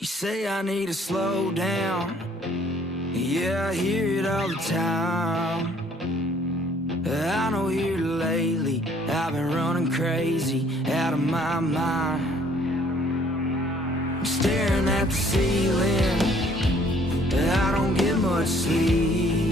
You say I need to slow down. Yeah, I hear it all the time. I know here lately I've been running crazy out of my mind. I'm staring at the ceiling, I don't get much sleep.